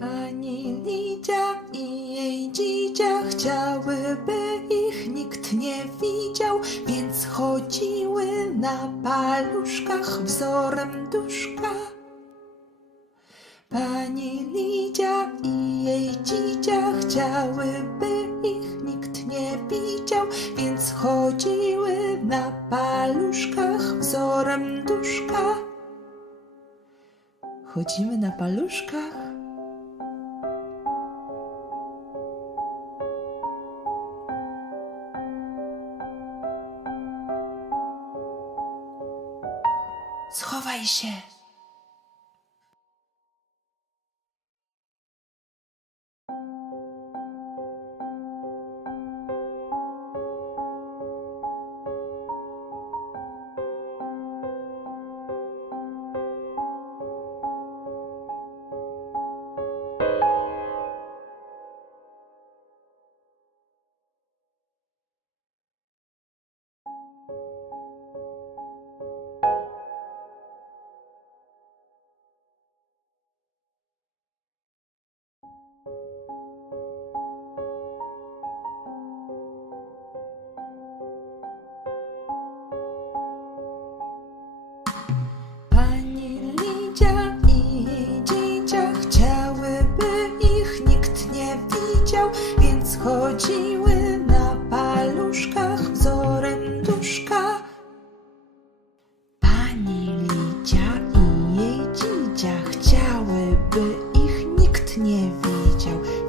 Pani Lidia i jej dzidzia chciałyby ich nikt nie widział, więc chodziły na paluszkach wzorem duszka. Pani Lidia i jej dzidzia chciałyby ich nikt nie widział, więc chodziły na paluszkach wzorem duszka. Chodzimy na paluszkach. Schowaj się.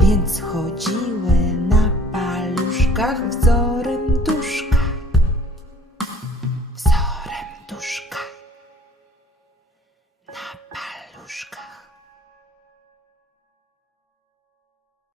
Więc chodziły na paluszkach wzorem duszka. Wzorem duszka na paluszkach.